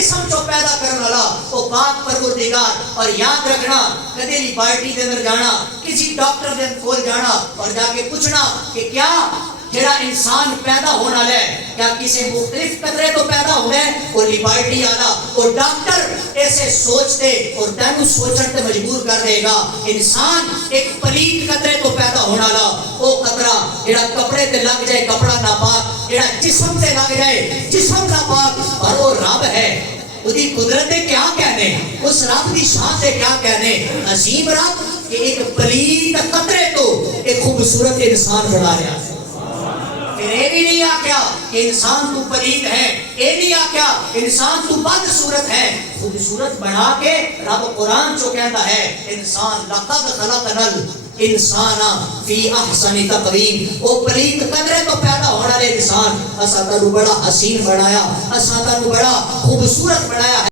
جسم جو پیدا کرنے والا وہ پاک پروردگار. اور یاد رکھنا کدی لیبارٹی کے اندر جانا, کسی ڈاکٹر کے کول جانا اور جا کے پوچھنا کہ کیا جڑا انسان پیدا ہونا ہے کیا کسی مختلف قطرے تو پیدا ہونا ہے, وہ لیبارٹی آنا وہ ڈاکٹر ایسے سوچتے اور تینوں سوچن تے مجبور کر دے گا. انسان ایک پلیت قطرے تو پیدا ہونا لا, وہ قطرہ جڑا کپڑے تے لگ جائے کپڑا ناپاک, جڑا جسم تے لگ جائے جسم ناپاک, اور وہ رب ہے. اس قدرت کیا کہنے, اس رب کی شان سے کیا کہنے. عظیم رب کہ ایک پلیت قطرے تو ایک خوبصورت انسان بنایا. پھر یہ بھی نہیں آکیا کہ انسان تو پلید ہے, یہ نہیں آکیا انسان تو بد صورت ہے. خوبصورت بنا کے رب قرآن جو کہتا ہے انسان لقد خلقنا الانسان فی احسن تقویم, وہ پلید قدرے تو پیدا ہونا رہے انسان اسا تانوں بڑا حسین بنایا, اسا تانوں بڑا خوبصورت بنایا ہے.